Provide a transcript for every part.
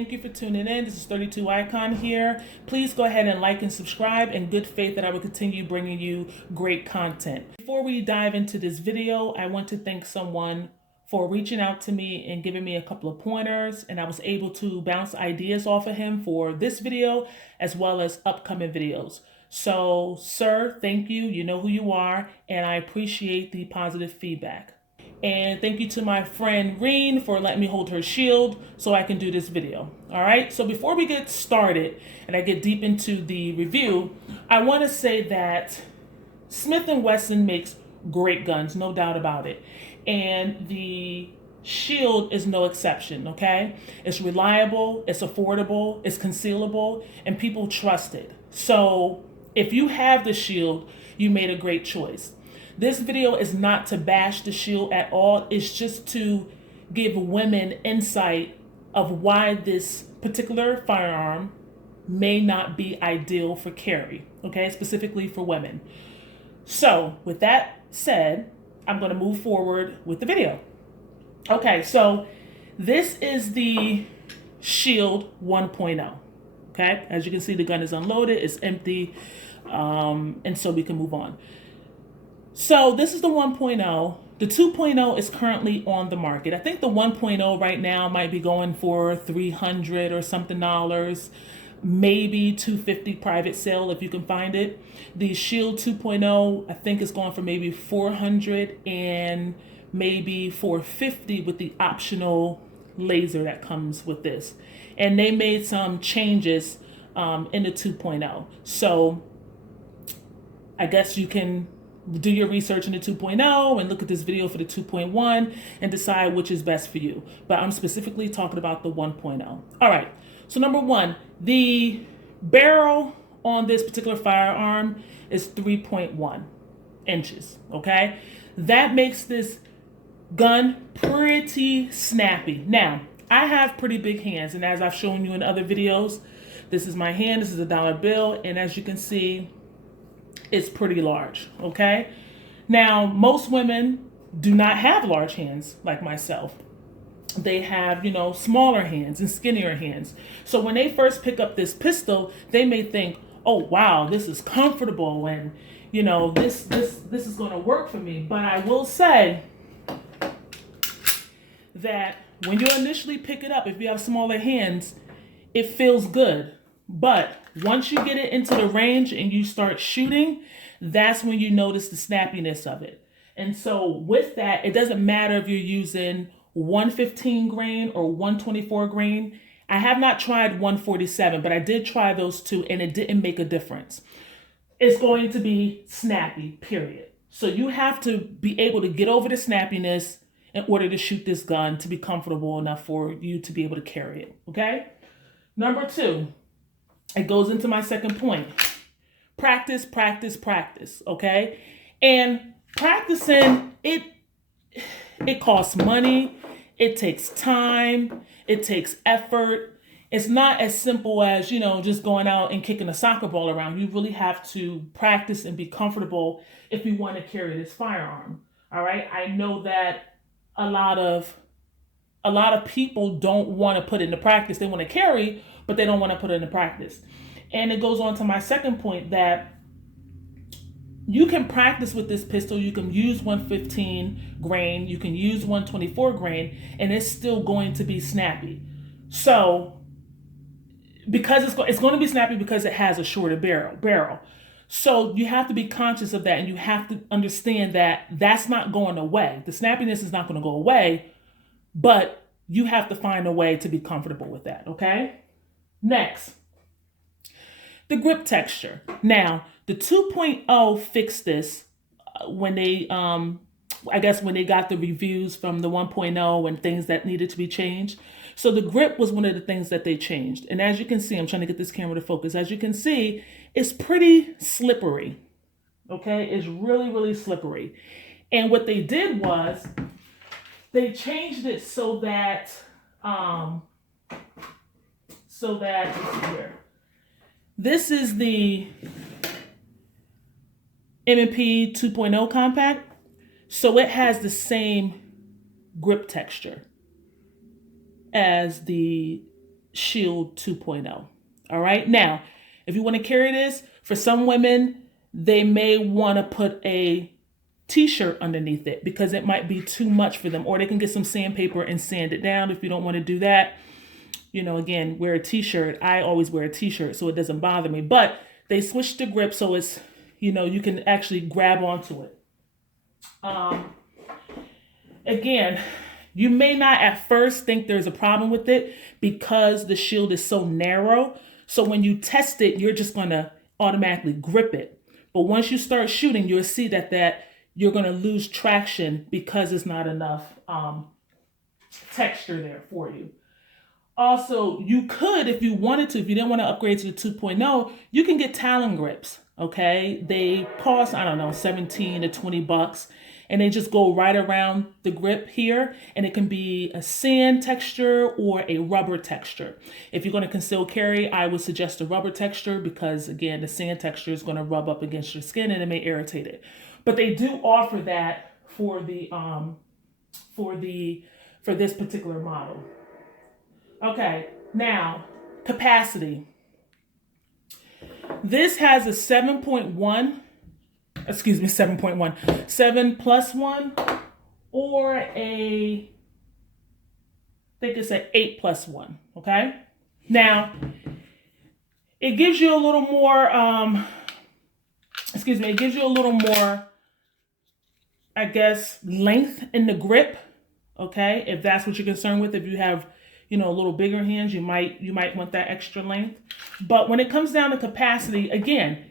Thank you for tuning in. This is 32 Icon here. Please go ahead and like and subscribe, in good faith that I will continue bringing you great content. Before we dive into this video, I want to thank someone for reaching out to me and giving me a couple of pointers, and I was able to bounce ideas off of him for this video as well as upcoming videos. So, sir, thank you. You know who you are, and I appreciate the positive feedback. And thank you to my friend Reen for letting me hold her shield so I can do this video. All right, so before we get started and I get deep into the review, I want to say that Smith & Wesson makes great guns, no doubt about it. And the shield is no exception, okay? It's reliable, it's affordable, it's concealable, and people trust it. So if you have the shield, you made a great choice. This video is not to bash the shield at all. It's just to give women insight of why this particular firearm may not be ideal for carry, okay? Specifically for women. So with that said, I'm going to move forward with the video. Okay, so this is the Shield 1.0. Okay, as you can see, the gun is unloaded, it's empty, and so we can move on. So this is the 1.0. The 2.0 is currently on the market. I think the 1.0 right now might be going for $300 or something dollars, maybe $250 private sale if you can find it. The Shield 2.0, I think is going for maybe $400 and maybe $450 with the optional laser that comes with this. And they made some changes in the 2.0. So I guess you can do your research in the 2.0 and look at this video for the 2.1 and decide which is best for you. But I'm specifically talking about the 1.0. All right, so number one, the barrel on this particular firearm is 3.1 inches, okay? That makes this gun pretty snappy. Now, I have pretty big hands, and as I've shown you in other videos, this is my hand, this is a dollar bill, and as you can see, it's pretty large, okay? Now, most women do not have large hands like myself. They have, smaller hands and skinnier hands. So when they first pick up this pistol, they may think, oh, wow, this is comfortable and, this is going to work for me. But I will say that when you initially pick it up, if you have smaller hands, it feels good. But once you get it into the range and you start shooting, that's when you notice the snappiness of it. And so with that, it doesn't matter if you're using 115 grain or 124 grain. I have not tried 147, but I did try those two and it didn't make a difference. It's going to be snappy, period. So you have to be able to get over the snappiness in order to shoot this gun to be comfortable enough for you to be able to carry it, okay? Number two, it goes into my second point. Practice, practice, practice, okay? And practicing, it costs money, it takes time, it takes effort. It's not as simple as, just going out and kicking a soccer ball around. You really have to practice and be comfortable if you want to carry this firearm, all right? I know that a lot of people don't want to put into practice. They want to carry, but they don't want to put it into practice. And it goes on to my second point that you can practice with this pistol. You can use 115 grain, you can use 124 grain, and it's still going to be snappy. So, because it's going to be snappy because it has a shorter barrel. So you have to be conscious of that, and you have to understand that that's not going away. The snappiness is not going to go away, but you have to find a way to be comfortable with that, okay? Next, the grip texture. Now, the 2.0 fixed this when they, when they got the reviews from the 1.0 and things that needed to be changed. So the grip was one of the things that they changed. And as you can see, I'm trying to get this camera to focus. As you can see, it's pretty slippery, okay? It's really, really slippery. And what they did was they changed it so that, let's see here. This is the M&P 2.0 compact. So it has the same grip texture as the Shield 2.0. All right. Now, if you want to carry this, for some women, they may want to put a t-shirt underneath it because it might be too much for them, or they can get some sandpaper and sand it down. If you don't want to do that, you know, again, wear a t-shirt. I always wear a t-shirt so it doesn't bother me, but they switched the grip so it's, you know, you can actually grab onto it. Again, you may not at first think there's a problem with it because the shield is so narrow. So when you test it, you're just going to automatically grip it. But once you start shooting, you'll see that you're going to lose traction because it's not enough texture there for you. Also, you could, if you wanted to, if you didn't want to upgrade to the 2.0, you can get Talon Grips, okay? They cost, I don't know, 17 to 20 bucks, and they just go right around the grip here, and it can be a sand texture or a rubber texture. If you're going to conceal carry, I would suggest a rubber texture because, again, the sand texture is going to rub up against your skin and it may irritate it. But they do offer that for this particular model. Okay, now capacity. This has a 7.1, 7+1, or I think it's an 8+1, okay? Now, it gives you a little more, it gives you a little more, I guess, length in the grip, okay? If that's what you're concerned with, if you have, you know, a little bigger hands, you might want that extra length. But when it comes down to capacity, again,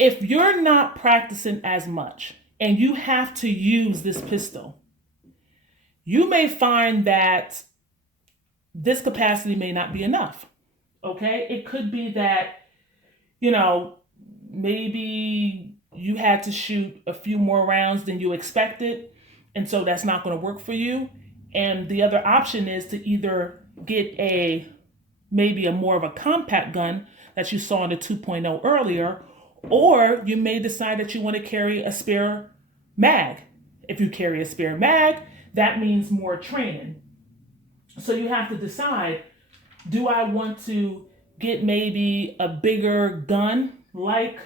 if you're not practicing as much and you have to use this pistol, you may find that this capacity may not be enough, okay? It could be that, you know, maybe you had to shoot a few more rounds than you expected, and so that's not going to work for you. And the other option is to either get maybe a more of a compact gun that you saw in the 2.0 earlier, or you may decide that you want to carry a spare mag. If you carry a spare mag, that means more training. So you have to decide, do I want to get maybe a bigger gun like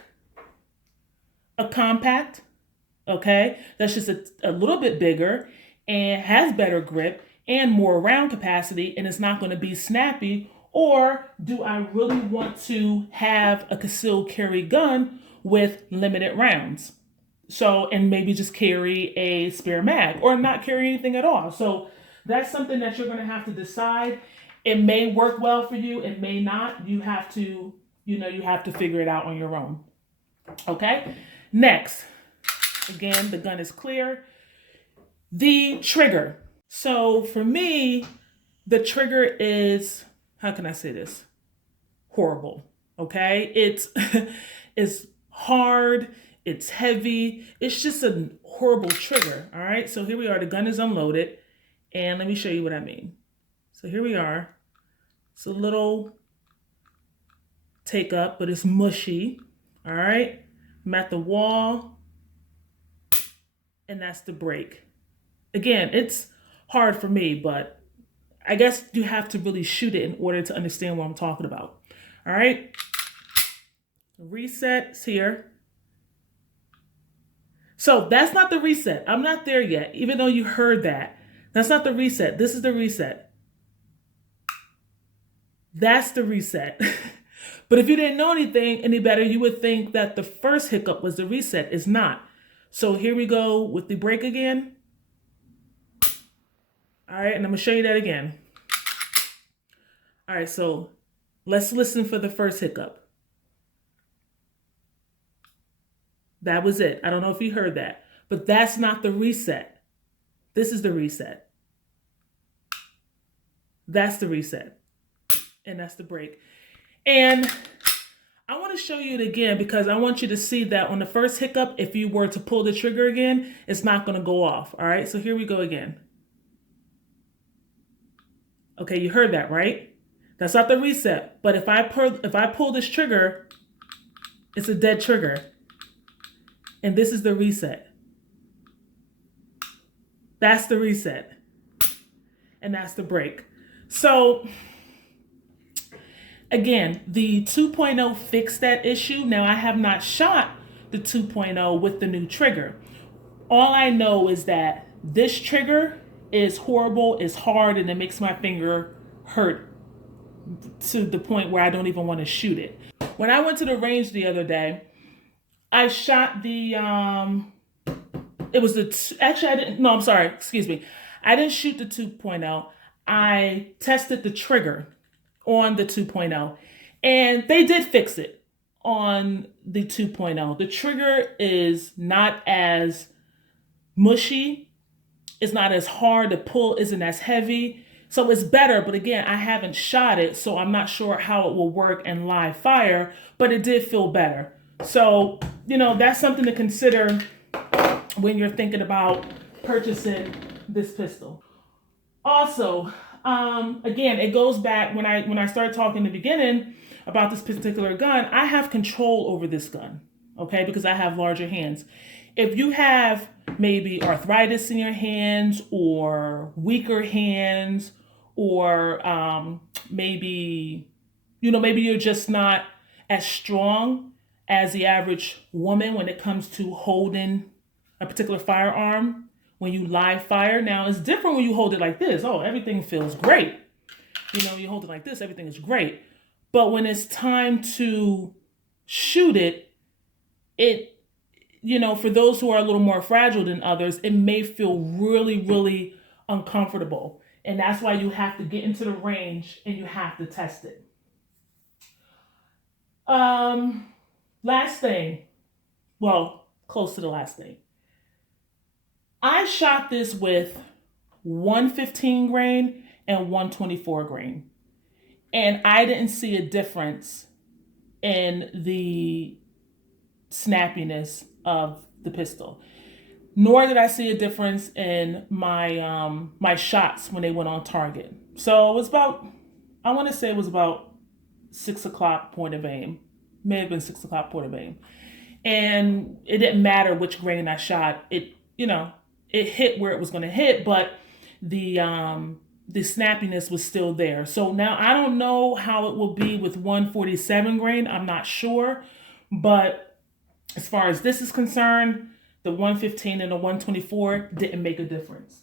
a compact, okay, that's just a little bit bigger and has better grip and more round capacity and it's not going to be snappy? Or do I really want to have a concealed carry gun with limited rounds? So, and maybe just carry a spare mag or not carry anything at all. So that's something that you're going to have to decide. It may work well for you. It may not. You have to, you have to figure it out on your own. Okay. Next, again, the gun is clear. The trigger. So for me, the trigger is, how can I say this? Horrible. Okay. It's hard. It's heavy. It's just a horrible trigger. All right. So here we are. The gun is unloaded. And let me show you what I mean. So here we are. It's a little take up, but it's mushy. All right. I'm at the wall. And that's the break. Again, it's hard for me, but I guess you have to really shoot it in order to understand what I'm talking about. All right. Reset's here. So that's not the reset. I'm not there yet, even though you heard that. That's not the reset. This is the reset. That's the reset. But if you didn't know any better, you would think that the first hiccup was the reset. It's not. So here we go with the break again. All right, and I'm gonna show you that again. All right, so let's listen for the first hiccup. That was it. I don't know if you heard that, but that's not the reset. This is the reset. That's the reset. And that's the break. And I want to show you it again because I want you to see that on the first hiccup, if you were to pull the trigger again, it's not going to go off. All right, so here we go again. Okay, you heard that, right? That's not the reset. But if I pull this trigger, it's a dead trigger. And this is the reset. That's the reset. And that's the break. So Again, the 2.0 fixed that issue. Now, I have not shot the 2.0 with the new trigger. All I know is that this trigger is horrible, it's hard, and it makes my finger hurt to the point where I don't even want to shoot it. When I went to the range the other day, I shot the, it was the, actually I didn't, no, I'm sorry, excuse me. I didn't shoot the 2.0. I tested the trigger on the 2.0, and they did fix it on the 2.0. The trigger is not as mushy, it's not as hard to pull, isn't as heavy, so it's better. But again, I haven't shot it, so I'm not sure how it will work in live fire, but it did feel better. So, you know, that's something to consider when you're thinking about purchasing this pistol. Also, again, it goes back when I started talking in the beginning about this particular gun. I have control over this gun, okay, because I have larger hands. If you have maybe arthritis in your hands or weaker hands, or maybe you're just not as strong as the average woman when it comes to holding a particular firearm. When you live fire, now it's different when you hold it like this. Oh, everything feels great. You know, you hold it like this, everything is great. But when it's time to shoot it, you know, for those who are a little more fragile than others, it may feel really, really uncomfortable. And that's why you have to get into the range and you have to test it. Last thing, well, close to the last thing. I shot this with 115 grain and 124 grain. And I didn't see a difference in the snappiness of the pistol. Nor did I see a difference in my my shots when they went on target. So it was about, I want to say it was about 6 o'clock point of aim. May have been 6 o'clock point of aim. And it didn't matter which grain I shot. It, you know, it hit where it was going to hit, but the snappiness was still there. So now I don't know how it will be with 147 grain. I'm not sure. But as far as this is concerned, the 115 and the 124 didn't make a difference.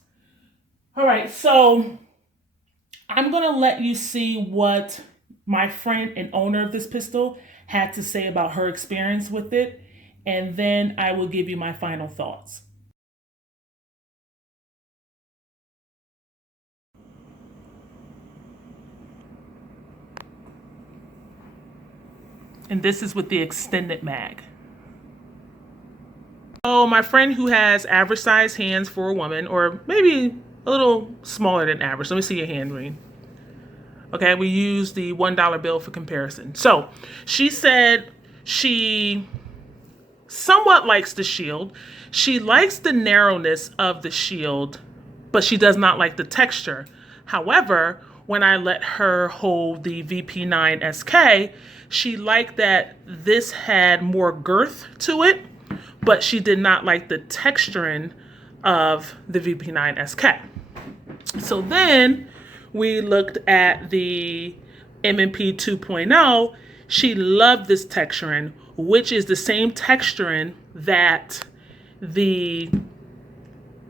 All right, so I'm going to let you see what my friend and owner of this pistol had to say about her experience with it, and then I will give you my final thoughts. And this is with the extended mag. So my friend who has average size hands for a woman, or maybe a little smaller than average. Let me see your hand, Reen. Okay, we use the $1 bill for comparison. So she said she somewhat likes the shield. She likes the narrowness of the shield, but she does not like the texture. However, when I let her hold the VP9 SK, she liked that this had more girth to it, but she did not like the texturing of the VP9 SK. So then we looked at the M&P 2.0. She loved this texturing, which is the same texturing that the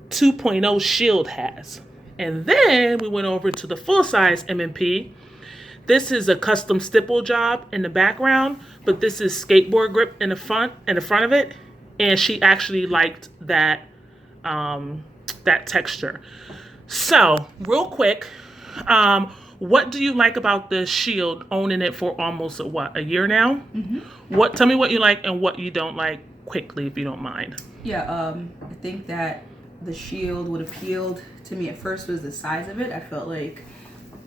2.0 shield has. And then we went over to the full-size M&P. This is a custom stipple job in the background, but this is skateboard grip in the front of it. And she actually liked that that texture. So real quick, what do you like about the shield, owning it for almost a year now? Mm-hmm. Tell me what you like and what you don't like quickly, if you don't mind. Yeah, I think that the shield, what appealed to me at first was the size of it. I felt like,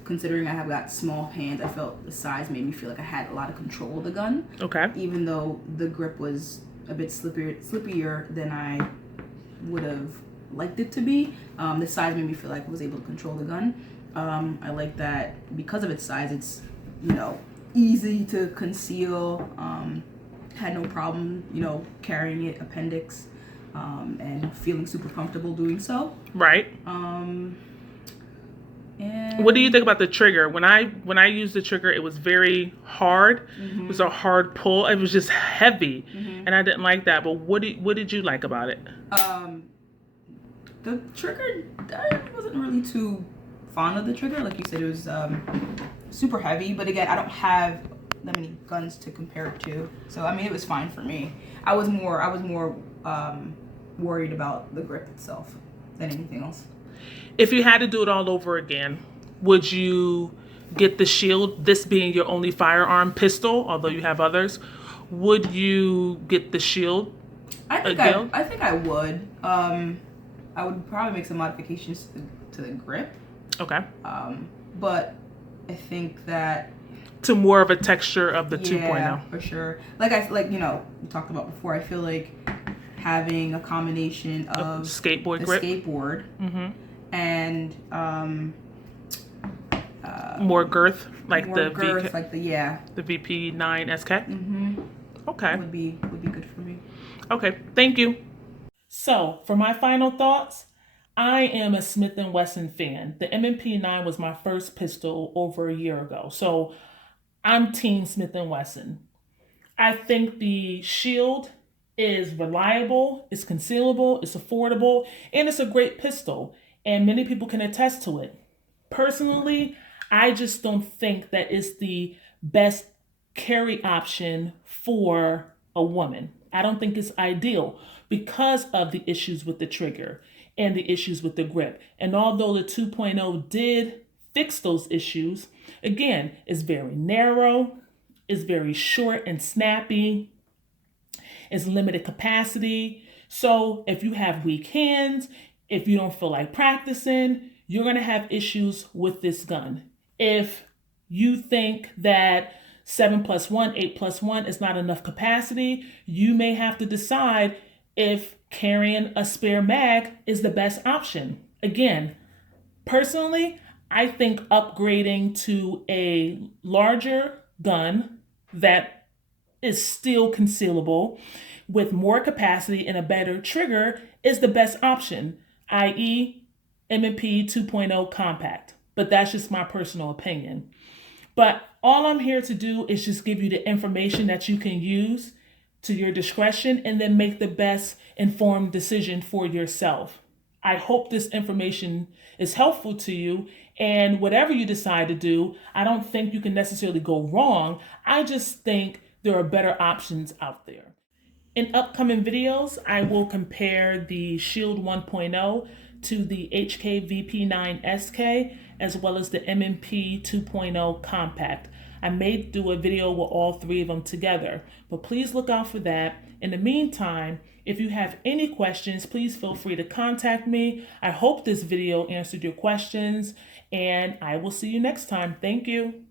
considering I have got small hands, I felt the size made me feel like I had a lot of control of the gun. Okay. Even though the grip was a bit slippier than I would have liked it to be, the size made me feel like I was able to control the gun. I like that because of its size, it's, you know, easy to conceal. Had no problem, you know, carrying it appendix, and feeling super comfortable doing so. Right. And And What do you think about the trigger? When I used the trigger, it was very hard. It was a hard pull. It was just heavy, and I didn't like that. But what did you like about it? The trigger, I wasn't really too fond of the trigger. Like you said, it was super heavy. But again, I don't have that many guns to compare it to, so I mean, it was fine for me. I was more worried about the grip itself than anything else. If you had to do it all over again, would you get the shield? This being your only firearm pistol, although you have others, would you get the shield? I think I would. I would probably make some modifications to the grip. Okay. But I think that to more of a texture of the 2.0. Yeah, for sure. Like we talked about before. I feel like having a combination of skateboard grip, and more girth, like more the girth, the VP9 SK. Okay, would be good for me. Okay, thank you. So for my final thoughts, I am a Smith & Wesson fan. The M&P 9 was my first pistol over a year ago, so I'm Team Smith & Wesson. I think the shield is reliable, it's concealable, it's affordable, and it's a great pistol, and many people can attest to it. Personally, I just don't think that it's the best carry option for a woman. I don't think it's ideal because of the issues with the trigger and the issues with the grip. And although the 2.0 did fix those issues, again, it's very narrow, it's very short and snappy, it's limited capacity. So if you have weak hands, if you don't feel like practicing, you're going to have issues with this gun. If you think that 7+1, 8+1 is not enough capacity, you may have to decide if carrying a spare mag is the best option. Again, personally, I think upgrading to a larger gun that is still concealable with more capacity and a better trigger is the best option, i.e. M&P 2.0 compact. But that's just my personal opinion. But all I'm here to do is just give you the information that you can use to your discretion and then make the best informed decision for yourself. I hope this information is helpful to you, and whatever you decide to do, I don't think you can necessarily go wrong. I just think there are better options out there. In upcoming videos, I will compare the Shield 1.0 to the HK VP9 SK, as well as the M&P 2.0 Compact. I may do a video with all three of them together, but please look out for that. In the meantime, if you have any questions, please feel free to contact me. I hope this video answered your questions, and I will see you next time. Thank you.